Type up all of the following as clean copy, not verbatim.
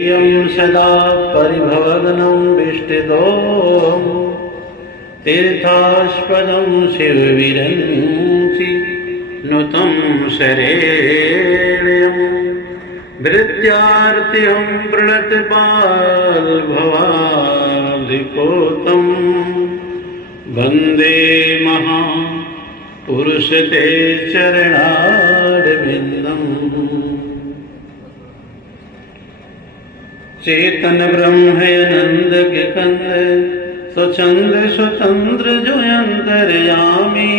यं सदा परिभवग्नं विष्टिदोम तीर्थास्पदं शिवविरञ्चि नुतं शरेण्यं भृत्यार्तिहं प्रणतपाल्भवादिपोतं वन्दे महापुरुष ते चरणारविन्दम्। चेतन ब्रह्मनंद के कंद स्वच्छंद स्वतंत्र जो अंतर्यामी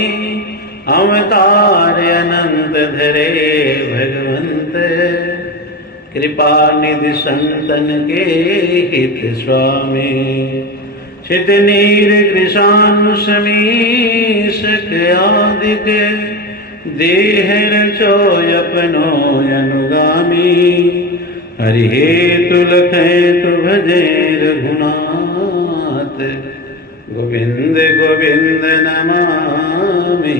अवतार अनंत धरे भगवंत कृपा निधि संतन के हित स्वामी चित नीर कृशानुसमीश आदिक देह रचोयपनो अनुगामी हरि हेतु लखैतु भजे रघुनाथ गोविंद गोविंद नमामि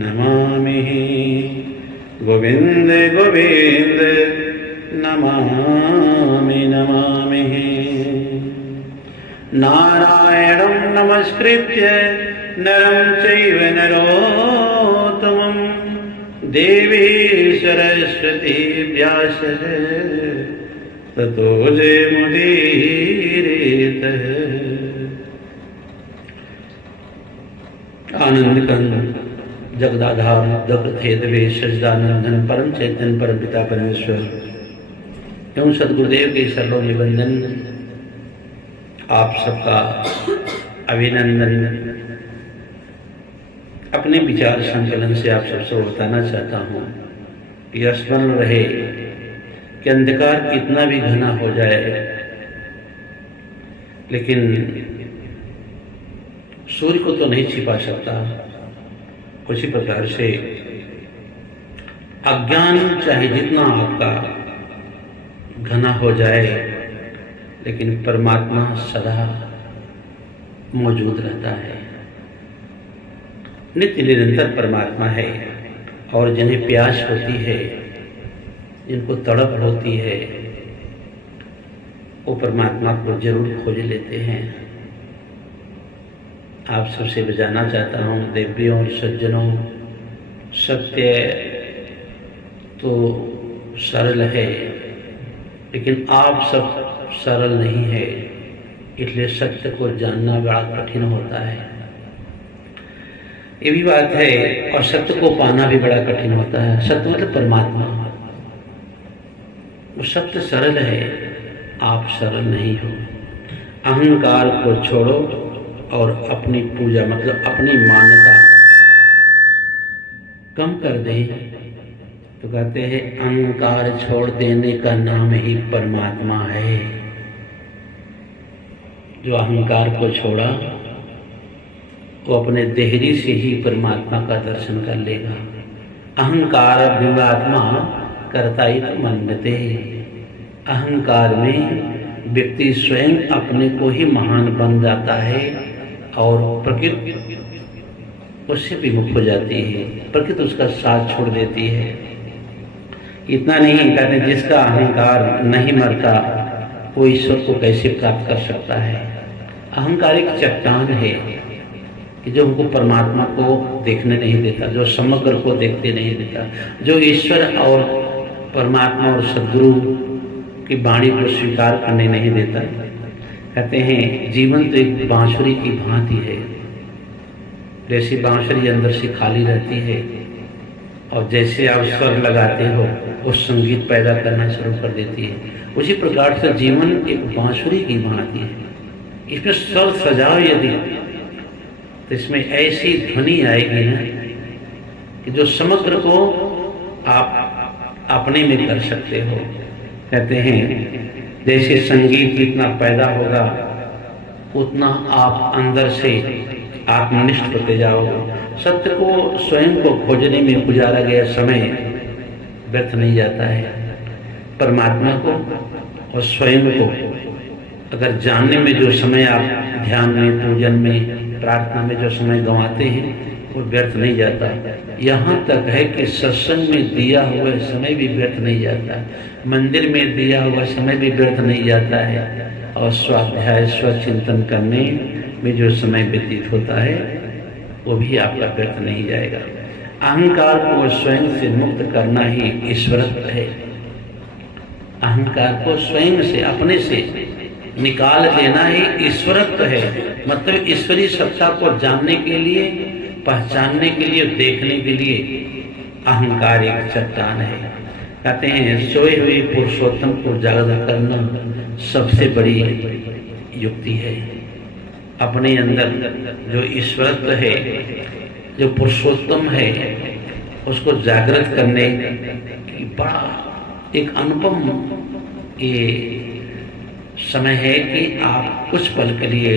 नमामि गोविंद गोविंद नमामि नमामि। नारायणं नमस्कृत्य नरं चैव नरोत्तमं देवी सरस्वती व्यास ततो जयमुदीरयेत्। आनंद कंद जगदाधार दग्धेदवे सच्चिदानंदन परम चैतन्य परम पिता परमेश्वर एवं सदगुरुदेव के सर्व निबंधन आप सबका अभिनंदन। अपने विचार संकलन से आप सबसे बताना चाहता हूँ कि स्मरण रहे कि अंधकार कितना भी घना हो जाए लेकिन सूर्य को तो नहीं छिपा सकता। उसी प्रकार से अज्ञान चाहे जितना आपका घना हो जाए लेकिन परमात्मा सदा मौजूद रहता है। नित्य निरंतर परमात्मा है और जिन्हें प्यास होती है जिनको तड़प होती है वो परमात्मा को जरूर खोज लेते हैं। आप सबसे बजाना चाहता हूँ देवियों और सज्जनों, सत्य तो सरल है लेकिन आप सब सरल नहीं है, इसलिए सत्य को जानना बड़ा कठिन होता है। ये भी बात है और सत्य को पाना भी बड़ा कठिन होता है। सत्य मतलब परमात्मा, वो सत्य सरल है, आप सरल नहीं हो। अहंकार को छोड़ो और अपनी पूजा मतलब अपनी मान्यता कम कर दे तो कहते हैं अहंकार छोड़ देने का नाम ही परमात्मा है। जो अहंकार को छोड़ा वो अपने देहरी से ही परमात्मा का दर्शन कर लेगा। अहंकार विवात्मा करता ही मनते। अहंकार में व्यक्ति स्वयं अपने को ही महान बन जाता है और प्रकृति उससे विमुख हो जाती है, प्रकृति उसका साथ छोड़ देती है। इतना नहीं कहते जिसका अहंकार नहीं मरता वो ईश्वर को कैसे प्राप्त कर सकता है। अहंकार एक चट्टान है कि जो हमको परमात्मा को देखने नहीं देता, जो समग्र को देखते नहीं देता, जो ईश्वर और परमात्मा और सद्गुरु की वाणी को स्वीकार करने नहीं देता। कहते हैं जीवन तो एक बांसुरी की भांति है। जैसी बांसुरी अंदर से खाली रहती है और जैसे आप स्वर लगाते हो वो संगीत पैदा करना शुरू कर देती है, उसी प्रकार से जीवन एक बांसुरी की भांति है। इसमें स्वर सजाओ यदि तो इसमें ऐसी ध्वनि आएगी ना कि जो समग्र को आप अपने में कर सकते हो। कहते हैं जैसे संगीत जितना पैदा होगा उतना आप अंदर से आत्मनिष्ठ होते जाओगे। सत्य को स्वयं को खोजने में गुजारा गया समय व्यर्थ नहीं जाता है। परमात्मा को और स्वयं को अगर जानने में जो समय आप ध्यान में, पूजन में, प्रार्थना में जो समय गंवाते हैं वो व्यर्थ नहीं जाता। यहाँ तक है कि सत्संग में दिया हुआ समय भी व्यर्थ नहीं जाता, मंदिर में दिया हुआ समय भी व्यर्थ नहीं जाता है, और स्वाध्याय स्वचिंतन करने में जो समय व्यतीत होता है वो भी आपका व्यर्थ नहीं जाएगा। अहंकार को स्वयं से मुक्त करना ही ईश्वरत्व है। अहंकार को स्वयं से, अपने से निकाल देना ही ईश्वरत्व है। मतलब ईश्वरीय सत्ता को जानने के लिए, पहचानने के लिए, देखने के लिए अहंकार एक चट्टान है। कहते हैं सोए हुए पुरुषोत्तम को जागृत करना सबसे बड़ी युक्ति है। अपने अंदर जो ईश्वरत्व है, जो पुरुषोत्तम है, उसको जागृत करने की बड़ा एक अनुपम ये समय है कि आप कुछ पल के लिए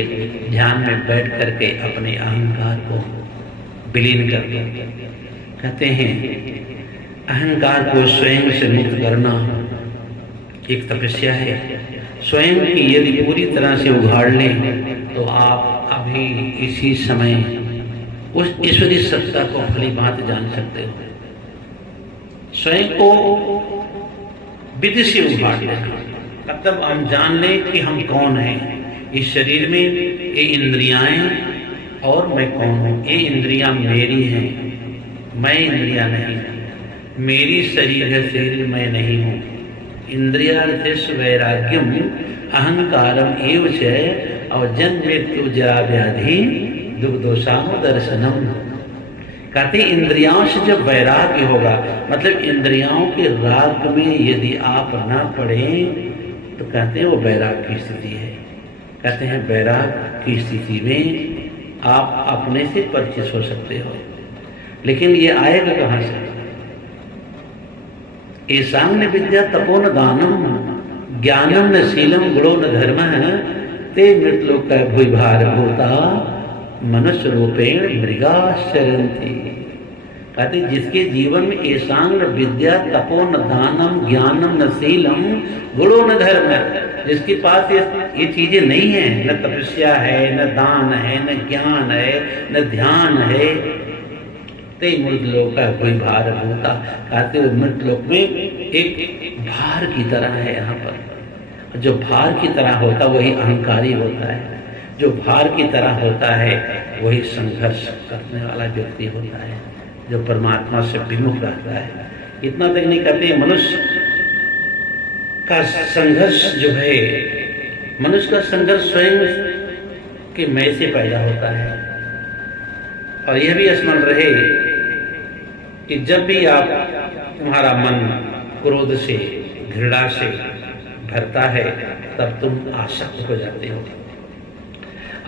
ध्यान में बैठ करके अपने अहंकार को विलीन कर दो। कहते हैं अहंकार को स्वयं से मुक्त करना एक तपस्या है। स्वयं की यदि पूरी तरह से उघाड़ लें तो आप अभी इसी समय उस ईश्वरीय सत्ता को भली भांति जान सकते हो। स्वयं को विधि से उघाड़ लेना मतलब हम जान लें कि हम कौन हैं। इस शरीर में ये इंद्रियाएं और मैं कौन हूँ। ये इंद्रियां मेरी हैं, मैं इंद्रिया नहीं। मेरी शरीर है, शरीर मैं नहीं हूँ। इंद्रियार्थेषु वैराग्यम अहंकारम एव च और जन्म मृत्यु जरा व्याधि दुर्दोषानुदर्शनम। कहते इंद्रियाओं से जब वैराग्य होगा, मतलब इंद्रियाओं के राग में यदि आप ना पड़े तो कहते हैं वो वैराग की स्थिति है। कहते हैं वैराग की स्थिति में आप अपने से परिचित हो सकते हो, लेकिन ये आएगा कहाँ से? ईशान्य विद्या तपो न दानम ज्ञानम न शीलम गुणो न धर्म ते मृतलोक भूभार भूता मनुष्य रूपेण मृगाश्चरन्ति। कहते जिसके जीवन में ईशान्य विद्या तपो न दानम ज्ञानम न शीलम गुणो न धर्म, जिसके पास ये चीजें नहीं है, न तपस्या है, न दान है, न ज्ञान है, न ध्यान है, ते मृतलोक का कोई भार होता। कहते हुए मृतलोक में एक भार की तरह है। यहाँ पर जो भार की तरह होता वही अहंकारी होता है। जो भार की तरह होता है वही संघर्ष करने वाला व्यक्ति होता है, जो परमात्मा से विमुख रहता है। इतना तक नहीं कहते मनुष्य का संघर्ष जो है, मनुष्य का संघर्ष स्वयं के मैं से पैदा होता है। और यह भी स्मरण रहे कि जब भी आप तुम्हारा मन क्रोध से, घृणा से भरता है तब तुम आसक्त हो जाते हो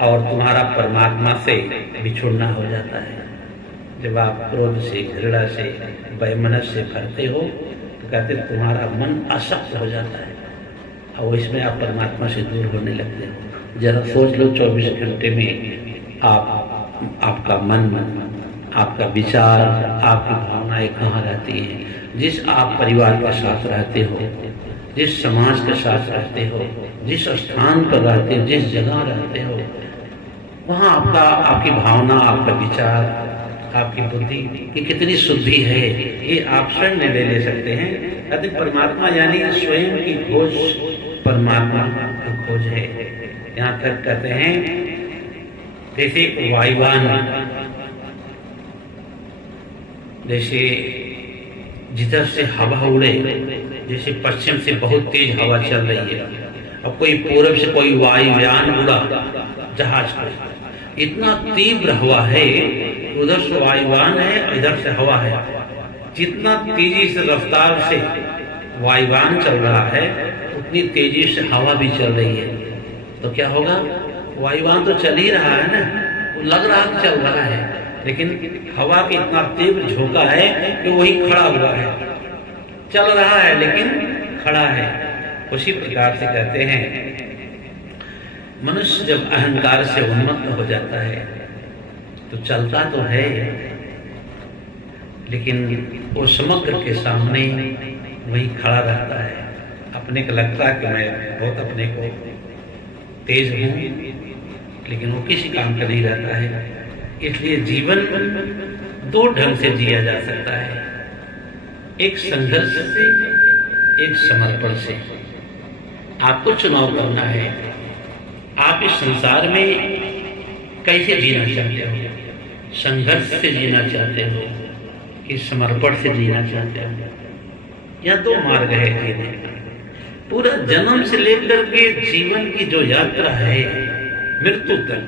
और तुम्हारा परमात्मा से बिछुड़ना हो जाता है। जब आप क्रोध से, घृणा से, वैमनस्य से भरते हो तो कहते तुम्हारा मन आसक्त हो जाता है और इसमें आप परमात्मा से दूर होने लगते हो। जरा सोच लो 24 घंटे में आपका मन, आपका विचार, आपकी भावनाएं कहाँ रहती हैं। जिस आप परिवार के साथ रहते हो, जिस समाज के साथ रहते हो, जिस स्थान पर रहते हो, जिस जगह रहते हो, वहाँ आपकी भावना, आपका विचार, आपकी बुद्धि की कितनी शुद्धि है ये आप स्वयं निर्णय ले सकते हैं। कहते परमात्मा यानी स्वयं की खोज परमात्मा की खोज है। यहाँ तक कहते हैं जैसे वायुवान, जैसे जिधर से हवा उड़े, जैसे पश्चिम से बहुत तेज हवा चल रही है, अब कोई पूर्व से कोई वायुयान उड़ा, जहाज पर इतना तीव्र हवा है, उधर से वायुयान है, इधर से हवा है। जितना तेजी से रफ्तार से वायुयान चल रहा है उतनी तेजी से हवा भी चल रही है। तो क्या होगा? वायुयान तो चल ही रहा है ना, लग रहा है चल रहा है, लेकिन हवा की इतना तीव्र झोंका है कि वही खड़ा हुआ है, चल रहा है लेकिन खड़ा है। उसी प्रकार से कहते हैं मनुष्य जब अहंकार से उन्मत्त हो जाता है तो चलता तो है लेकिन वो समग्र के सामने वही खड़ा रहता है। अपने को लगता है कि मैं बहुत अपने को तेज हूँ, लेकिन वो किसी काम का नहीं रहता है। इसलिए जीवन दो ढंग से जिया जा सकता है, एक संघर्ष से, एक समर्पण से। आपको चुनाव करना है, आप इस संसार में कैसे जीना चाहते हो, संघर्ष से जीना चाहते हो कि समर्पण से जीना चाहते हो। यह दो मार्ग है जीने का। पूरा जन्म से लेकर के जीवन की जो यात्रा है मृत्यु तक,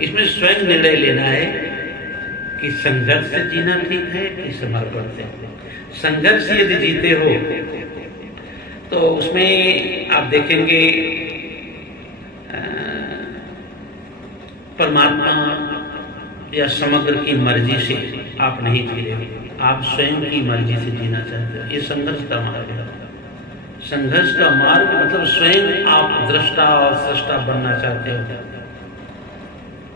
इसमें स्वयं निर्णय लेना है कि संघर्ष से जीना ठीक है कि समर्पण से। संघर्ष यदि जीते हो तो उसमें आप देखेंगे परमात्मा या समग्र की मर्जी से आप नहीं जी रहे हो, आप स्वयं की मर्जी से जीना चाहते हो। ये संघर्ष का मार्ग है। संघर्ष का मार्ग मतलब स्वयं आप दृष्टा और सृष्टा बनना चाहते हो,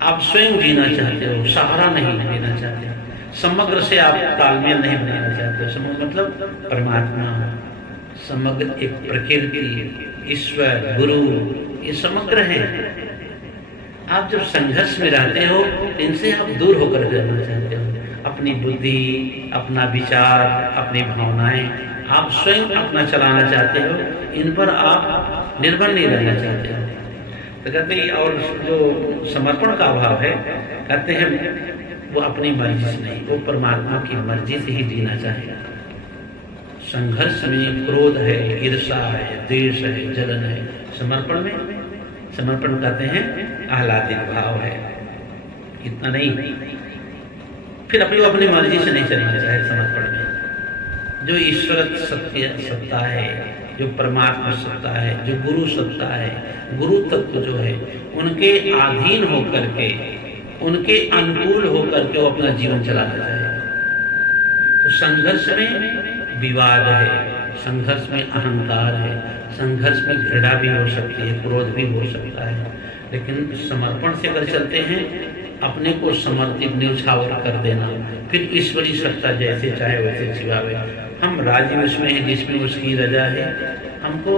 आप स्वयं जीना चाहते हो, सहारा नहीं लेना चाहते हो, समग्र से आप तालमेल नहीं बनाना चाहते हो। समग्र मतलब परमात्मा, समग्र एक प्रकृति, ईश्वर, गुरु, ये समग्र है। आप जब संघर्ष में रहते हो इनसे आप दूर होकर रहना चाहते हो। अपनी बुद्धि, अपना विचार, अपनी भावनाएं आप स्वयं अपना चलाना चाहते हो, इन पर आप निर्भर नहीं रहना चाहते हो। तो कहते हैं, और जो समर्पण का अभाव है, कहते हैं वो अपनी मर्जी से नहीं, वो परमात्मा की मर्जी से ही जीना चाहेगा। संघर्ष में क्रोध है, ईर्ष्या है, द्वेष है, जलन है। समर्पण में, समर्पण कहते हैं आह्लादित भाव है, इतना नहीं। फिर अपनी मर्जी से नहीं चलना चाहे समर्पण में। जो ईश्वर सत्य सत्ता है, जो परमात्मा सत्ता है, जो गुरु सत्ता है, गुरु तत्व जो है, उनके अधीन होकर के, उनके अनुकूल होकर के वो अपना जीवन चलाना चाहे। तो संघर्ष में विवाद है, संघर्ष में अहंकार है, संघर्ष में घृणा भी हो सकती है, क्रोध भी हो सकता है। लेकिन समर्पण से अगर चलते हैं, अपने को समर्पित न्यौछावर कर देना, फिर ईश्वरी सत्ता जैसे चाहे वैसे छिपावे। हम राजी उसमें हैं जिसमें उसकी रजा है, हमको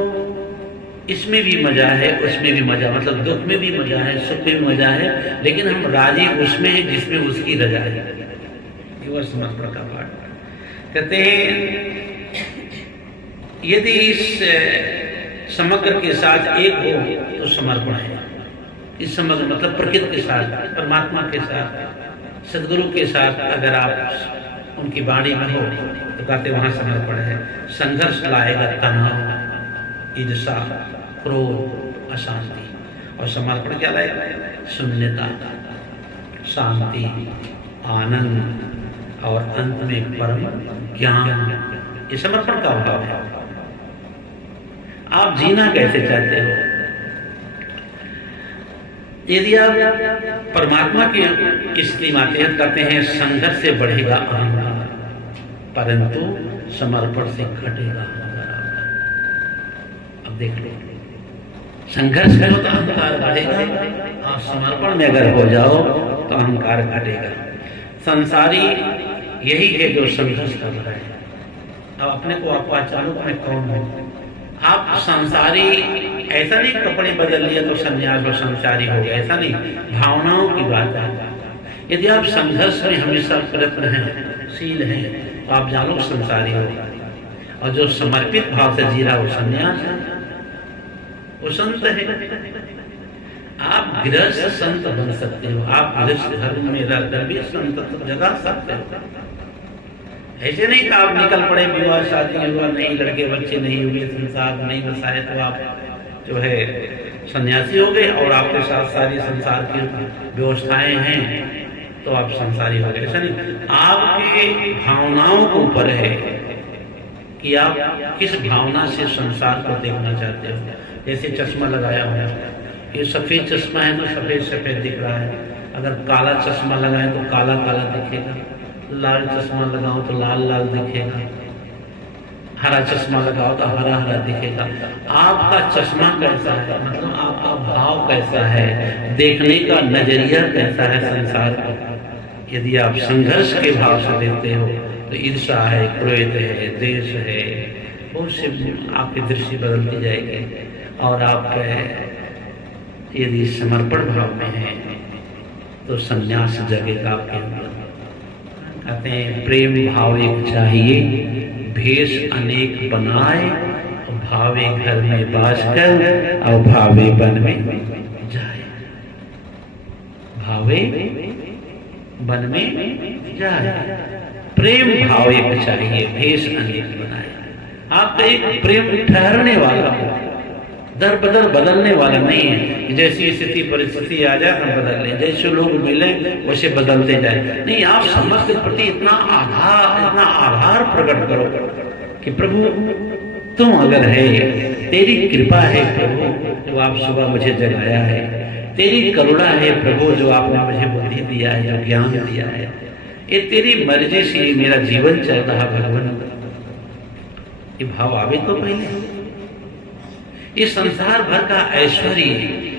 इसमें भी मजा है, उसमें भी मजा, मतलब दुख में भी मजा है, सुख में भी मजा है, लेकिन हम राजी उसमें हैं जिसमें उसकी रजा है। ये वह समर्पण का पाठ। कहते हैं यदि इस समग्र के साथ एक हो तो समर्पण है। इस समग्र मतलब प्रकृति के साथ, परमात्मा के साथ, सदगुरु के साथ अगर आप उनकी वाणी में हो तो कहते वहां समर्पण है। संघर्ष लाएगा तनाव, ईर्ष्या, क्रोध, अशांति। और समर्पण क्या लाएगा? शून्यता, शांति, आनंद और अंत में परम ज्ञान। ये समर्पण का भाव है। आप जीना कैसे चाहते हो? यदि आप परमात्मा की स्थिति में आते हैं, कहते हैं संघर्ष से बढ़ेगा अहंकार, परंतु समर्पण से घटेगा अहंकार। अब देख लो, संघर्ष करो तो अहंकार बढ़ेगा, और समर्पण में अगर हो जाओ तो अहंकार घटेगा। संसारी यही है जो संघर्ष कर रहा है। अब अपने को आप पहचानो मैं कौन हूं। आप संसारी ऐसा नहीं कपड़े बदल लिए तो संन्यास और संसारी हो गए, ऐसा नहीं, भावनाओं की बात है। यदि आप संघर्ष में हमेशा प्रयत्न हैं, शील हैं, तो आप जानो संसारी हो। और जो समर्पित भाव से जी रहा वो संन्यास है, वो संत है। आप गृहस्थ संत बन सकते हो, आप गृहस्थ धर्म में रहकर भी संत जगा सकते हो। ऐसे नहीं कि आप निकल पड़े, विवाह शादी हुआ नहीं, लड़के बच्चे नहीं हुए, संसार नहीं बसाए तो आप जो है सन्यासी हो गए, और आपके साथ सारी संसार की व्यवस्थाएं हैं तो आप संसारी हो गए। ऐसा नहीं, आपके भावनाओं के ऊपर है कि आप किस भावना से संसार को देखना चाहते हो। जैसे चश्मा लगाया हुआ है, ये सफेद चश्मा है तो सफेद सफेद दिख रहा है, अगर काला चश्मा लगाए तो काला काला दिखेगा, लाल चश्मा लगाओ तो लाल लाल दिखेगा, हरा चश्मा लगाओ तो हरा हरा दिखेगा। आपका चश्मा कैसा है, मतलब आपका भाव कैसा है, देखने का नजरिया कैसा है संसार का। यदि आप संघर्ष के भाव से देखते हो तो ईर्ष्या है, क्रोध है, द्वेष है, बहुत से आपकी दृष्टि बदलती जाएगी। और आप यदि समर्पण भाव में है तो संन्यास जगेगा आपके अंदर। कहते हैं प्रेम भाव एक चाहिए, भेष अनेक बनाए, भावे घर में बास कर, और भावे वन में जाए। भावे वन में जाए। प्रेम भाव एक चाहिए, भेष अनेक बनाए। आपका एक प्रेम ठहरने वाला हो, दर बदल बदलने वाला नहीं है। जैसी स्थिति परिस्थिति आ जाए हम बदल लें, जैसे लोग मिले वैसे बदलते जाए। नहीं, आप समाज के प्रति इतना आभार प्रकट करो कि प्रभु तुम अगर है, तेरी कृपा है प्रभु जो आप सुबह मुझे जगाया है, तेरी करुणा है प्रभु जो आपने मुझे बुद्धि दिया है, जो ज्ञान दिया है, ये तेरी मर्जी से मेरा जीवन चल रहा भगवान। ये भाव आवे तो पहले ये संसार भर का ऐश्वर्य,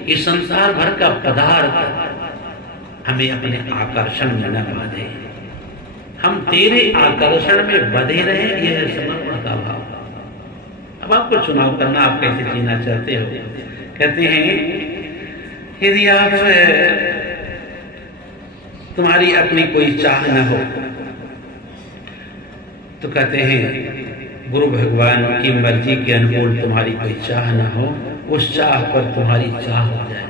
ये संसार भर का पदार्थ हमें अपने आकर्षण में न बांधे, हम तेरे आकर्षण में बंधे रहे। यह समर्पण का भाव। अब आपको चुनाव करना, आप कैसे जीना चाहते हो। कहते हैं यदि आप तुम्हारी अपनी कोई चाह न हो तो कहते हैं गुरु भगवान की मर्जी के अनुकूल तुम्हारी कोई चाह न हो, उस चाह पर तुम्हारी चाह हो जाए।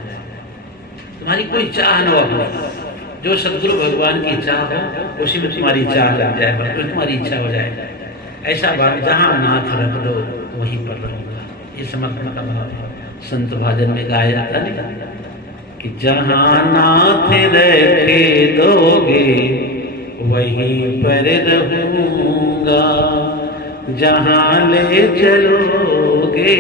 तुम्हारी कोई चाह न हो अपनी, जो सदगुरु भगवान की चाह हो उसी में तुम्हारी चाह लग जाए, पर तुम्हारी इच्छा हो जाए। ऐसा बात जहां नाथ रख दो वहीं पर रहूंगा। ये समर्पण का भाव है। संत भाजन में गाया जाता नहीं कि जहां नाथ रखे दोगे वहीं पर रहूंगा, जहां ले चलोगे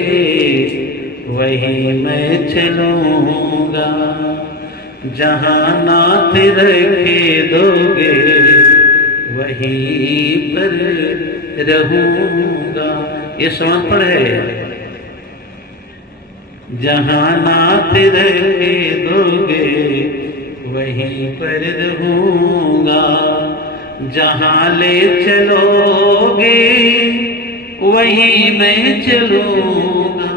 वहीं मैं चलूंगा, जहां नाथ रखे दोगे वहीं पर रहूंगा। ये समर्पण है। जहां नाथ रखे दोगे वहीं पर रहूंगा, जहां ले चलोगे वहीं मैं चलूंगा,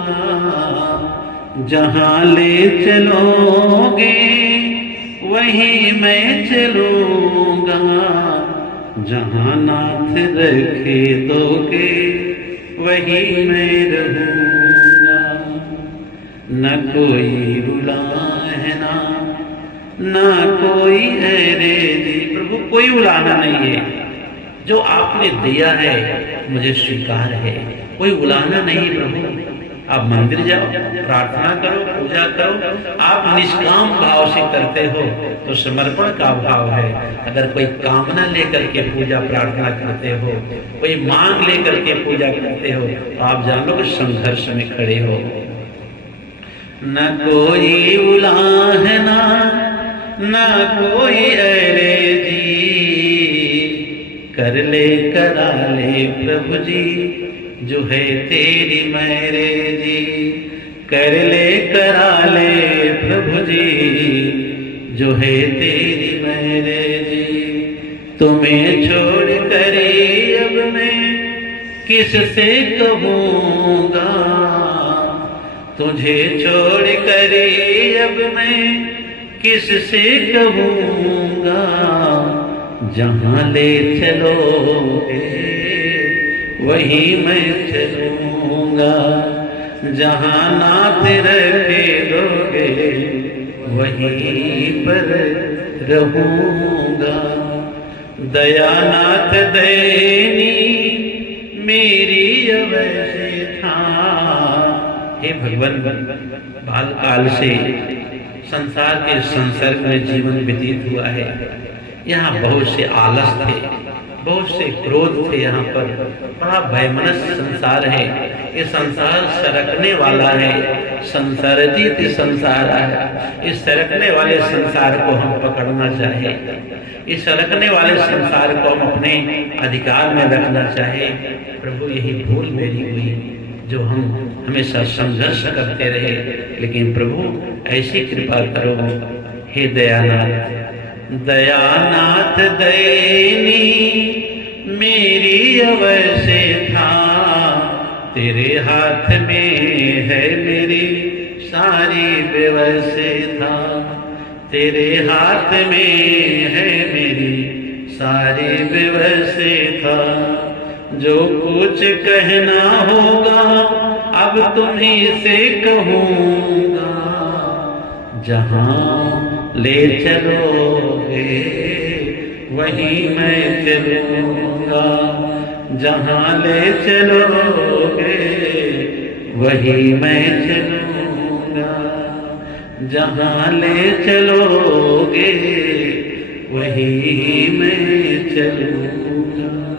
जहां ले चलोगे वहीं मैं चलूंगा, जहां नाथ रखे दोगे वहीं मैं रहूंगा। न कोई बुलाना न कोई हैरे जी, प्रभु कोई बुलाना नहीं है। जो आपने दिया है मुझे स्वीकार है, कोई बुलाना नहीं प्रभु। आप मंदिर जाओ, प्रार्थना करो, पूजा करो, आप निष्काम भाव से करते हो तो समर्पण का भाव है। अगर कोई कामना लेकर के पूजा प्रार्थना करते हो, कोई मांग लेकर के पूजा करते हो, तो आप जानो कि संघर्ष में खड़े हो। न कोई उलाहना न कोई अरे जी, कर ले करा ले प्रभु जी जो है तेरी मेरे जी, कर ले करा ले प्रभु जी जो है तेरी मेरे जी। तुम्हें छोड़ कर अब मैं किससे कहूँगा, तुझे छोड़ कर अब मैं किससे कहूँगा, जहाँ ले चलोगे वहीं मैं चलूँगा, जहाँ नाथ रखे दोगे वहीं पर रहूँगा। दयानाथ दैनी मेरी अवश्य था। हे भगवान, बाल काल से संसार के संसर्ग में जीवन व्यतीत हुआ है। यहाँ बहुत से आलस थे, बहुत से क्रोध थे, यहाँ पर बड़ा भयमनस संसार है। ये संसार सरकने वाला है, संसारतीत संसार है। इस सरकने वाले संसार को हम पकड़ना चाहे, इस सरकने वाले संसार को हम अपने अधिकार में रखना चाहे। प्रभु यही भूल मेरी हुई जो हम हमेशा संघर्ष करते रहे, लेकिन प्रभु ऐसी कृपा करो। हे दयानाथ, दयानाथ दैनी मेरी अवश्य था, तेरे हाथ में है मेरी सारी व्यवस्था, तेरे हाथ में है मेरी सारी व्यवस्था। जो कुछ कहना होगा अब तुम्हीं से कहूँगा। जहाँ ले चलोगे वहीं मैं चलूँगा। जहाँ ले चलोगे वहीं मैं चलूँगा। जहाँ ले चलोगे वहीं मैं चलूँगा।